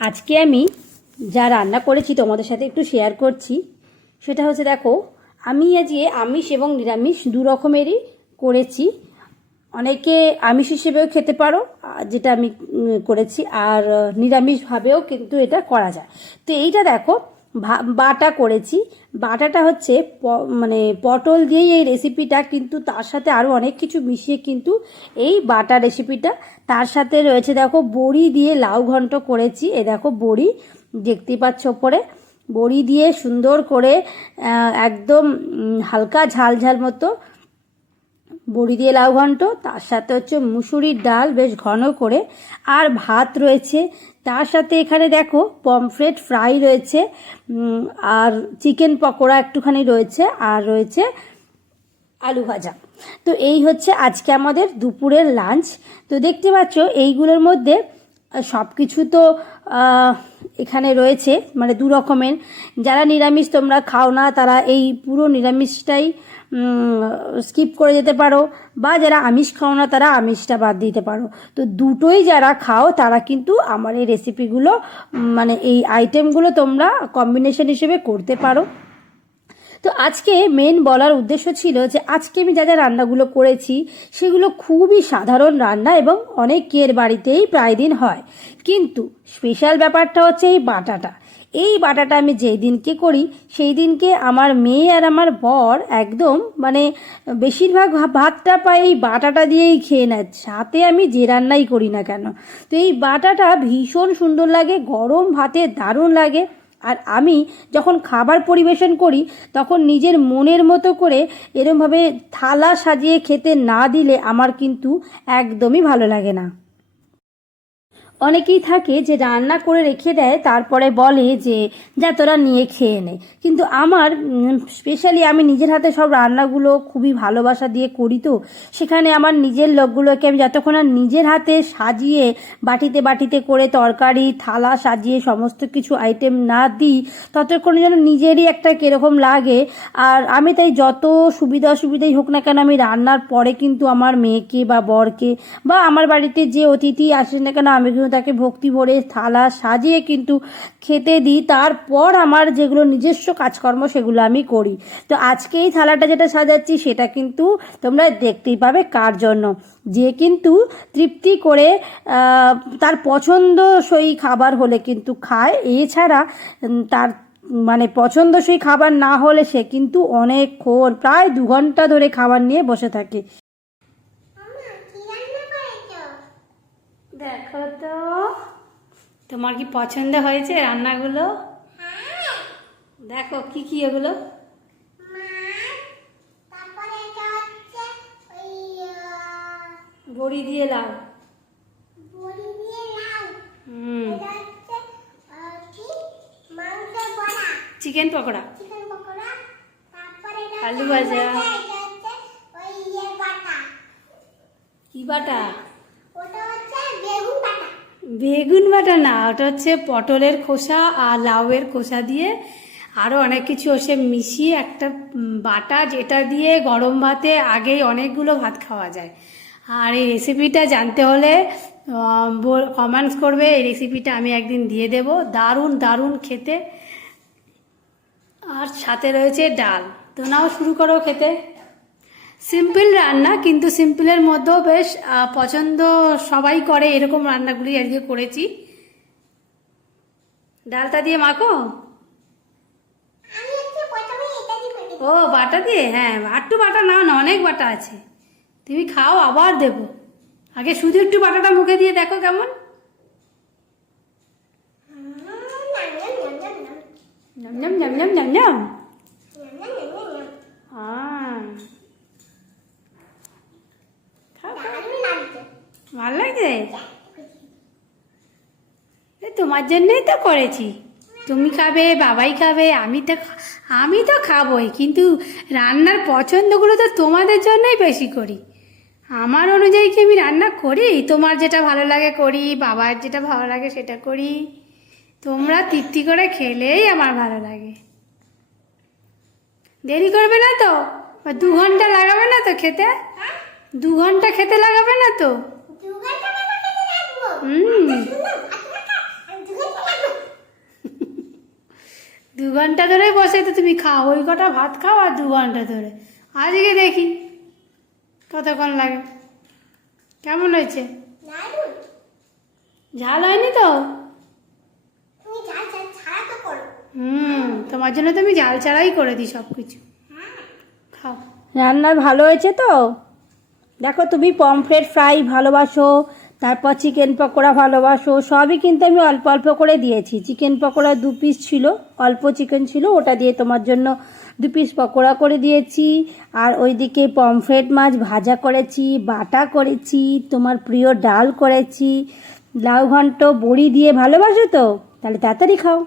আজকে আমি যা রান্না করেছি তোমাদের সাথে একটু শেয়ার করছি, সেটা হচ্ছে দেখো, আমি আজকে আমিষ এবং নিরামিষ দু রকমেরই করেছি। অনেকে আমিষ হিসেবেও খেতে পারো, যেটা আমি করেছি, আর নিরামিষভাবেও কিন্তু এটা করা যায়। তো এইটা দেখো বাটা করেছি। বাটাটা হচ্ছে মানে পটল দিয়েই এই রেসিপিটা কিন্তু তার সাথে আরও অনেক কিছু মিশিয়ে কিন্তু এই বাটা রেসিপিটা তার সাথে রয়েছে দেখো, বড়ি দিয়ে লাউ ঘন্ট করেছি। এ দেখো, বড়ি দেখতে পাচ্ছ ওপরে বড়ি দিয়ে সুন্দর করে একদম হালকা ঝাল ঝাল মতো বড়ি দিয়ে লাউ ঘন্ট, তার সাথে হচ্ছে মুসুরির ডাল বেশ ঘন করে, আর ভাত রয়েছে। তার সাথে এখানে দেখো পমফ্রেট ফ্রাই রয়েছে আর চিকেন পকোড়া একটুখানি রয়েছে, আর রয়েছে আলু ভাজা। তো এই হচ্ছে আজকে আমাদের দুপুরের লাঞ্চ। তো দেখতে পাচ্ছ, এইগুলোর মধ্যে সব কিছু তো এখানে রয়েছে মানে দু রকমের। যারা নিরামিষ তোমরা খাও না, তারা এই পুরো নিরামিষটাই স্কিপ করে যেতে পারো। বা যারা আমিষ খাও না, তারা আমিষটা বাদ দিতে পারো। তো দুটোই যারা খাও, তারা কিন্তু আমার এই রেসিপিগুলো মানে এই আইটেমগুলো তোমরা কম্বিনেশন হিসেবে করতে পারো। তো আজকে মেন বলার উদ্দেশ্য ছিল যে আজকে আমি যা যা রান্নাগুলো করেছি, সেগুলো খুবই সাধারণ রান্না এবং অনেকের বাড়িতেই প্রায় দিন হয়। কিন্তু স্পেশাল ব্যাপারটা হচ্ছে এই বাটাটা। এই বাটাটা আমি যেই দিনকে করি, সেই দিনকে আমার মেয়ে আর আমার বর একদম মানে বেশিরভাগ ভাতটা পাই এই বাটাটা দিয়েই খেয়ে নেয়। সাথে আমি যে রান্নাই করি না কেন। তো এই বাটাটা ভীষণ সুন্দর লাগে, গরম ভাতে দারুণ লাগে। আর আমি যখন খাবার পরিবেশন করি, তখন নিজের মনের মতো করে এরমভাবে থালা সাজিয়ে খেতে না দিলে আমার কিন্তু একদমই ভালো লাগে না। অনেকেই থাকে যে রান্না করে রেখে দেয়, তারপরে বলে যে, যা তোরা নিয়ে খেয়ে নে। কিন্তু আমার স্পেশালি আমি নিজের হাতে সব রান্নাগুলো খুবই ভালোবাসা দিয়ে করি তো, সেখানে আমার নিজের লোকগুলোকে আমি যতক্ষণ আর নিজের হাতে সাজিয়ে, বাটিতে বাটিতে করে তরকারি, থালা সাজিয়ে সমস্ত কিছু আইটেম না দিই, ততক্ষণ যেন নিজেরই একটা কীরকম লাগে। আর আমি তাই যত সুবিধা অসুবিধাই হোক না কেন, আমি রান্নার পরে কিন্তু আমার মেয়েকে বা বরকে বা আমার বাড়িতে যে অতিথি আসে না কেন, আমি তাকে ভক্তি ভরে থালা সাজিয়ে কিন্তু খেতে দিই। তারপর আমার যেগুলো নিজস্ব কাজকর্ম সেগুলো আমি করি। তো আজকে এই থালাটা যেটা সাজাচ্ছি সেটা কিন্তু তোমরা দেখতেই পাবে কার জন্য। যে কিন্তু তৃপ্তি করে তার পছন্দসই খাবার হলে কিন্তু খায়। এছাড়া তার মানে পছন্দসই খাবার না হলে সে কিন্তু অনেকক্ষণ, প্রায় দু ঘণ্টা ধরে খাবার নিয়ে বসে থাকে। দেখো তো। তোমার কি পছন্দ হয়েছে রান্নাগুলো? দেখো কি কি এগুলো? বড়ি দিয়ে লাউ। চিকেন পকোড়া। আলু ভাজা। কি বাটা? বেগুন বাটা না, ওটা হচ্ছে পটলের খোসা আর লাউয়ের খোসা দিয়ে। আরও অনেক কিছু ওসে মিশিয়ে একটা বাটা যেটা দিয়ে গরম ভাতে আগেই অনেকগুলো ভাত খাওয়া যায়। আর এই রেসিপিটা জানতে হলে কমেন্টস করবে, এই রেসিপিটা আমি একদিন দিয়ে দেব। দারুণ দারুণ খেতে। আর সাথে রয়েছে ডাল। তো নাও শুরু করো খেতে। সিম্পল রান্না কিন্তু সিম্পলের মধ্যেও বেশ পছন্দ সবাই করে এরকম রান্নাগুলি আজকে করেছি। ডালটা দিয়ে মাখো? ও বাটা দিয়ে? হ্যাঁ আটটু বাটা না না অনেক বাটা আছে। তুমি খাও আবার দেবো। আগে শুধু একটু বাটাটা মুখে দিয়ে দেখো কেমন। ঝম ঝম ঝম ঝম ঝম ঝম হ্যাঁ খাও, খাও। তোমার জন্যই তো করেছি। তুমি খাবে বাবাই খাবে আমি তো আমি তো খাবই কিন্তু রান্নার পছন্দগুলো তো তোমাদের জন্যই বেশি করি। আমার অনুযায়ী কি আমি রান্না করি? তোমার যেটা ভালো লাগে করি বাবার যেটা ভালো লাগে সেটা করি। তোমরা তৃপ্তি করে খেলেই আমার ভালো লাগে। দেরি করবে না তো? দু ঘণ্টা লাগাবে না তো খেতে? দু ঘণ্টা খেতে লাগাবে না তো? দু ঘণ্টা ধরে বসে তো তুমি খাও, ওই কটা ভাত খাও আর দু ঘণ্টা ধরে। আজকে দেখি কতক্ষণ লাগে। কেমন হয়েছে? ঝাল হয়নি তো? হুম, তোমার জন্য তুমি ঝাল ছাড়াই করে দিই সব কিছু খাও। রান্না ভালো হয়েছে তো? দেখো তুমি পমফ্রেট ফ্রাই ভালোবাসো তারপর চিকেন পকোড়া ভালোবাসো, সবই কিন্তু আমি অল্প অল্প করে দিয়েছি। চিকেন পকোড়া দু পিস ছিল, অল্প চিকেন ছিল, ওটা দিয়ে তোমার জন্য দু পিস পকোড়া করে দিয়েছি। আর ওইদিকে পমফ্রেট মাছ ভাজা করেছি, বাটা করেছি, তোমার প্রিয় ডাল করেছি। লাউ ঘন্ট বড়ি দিয়ে ভালোবাসো তো? তাহলে তাড়াতাড়ি খাও।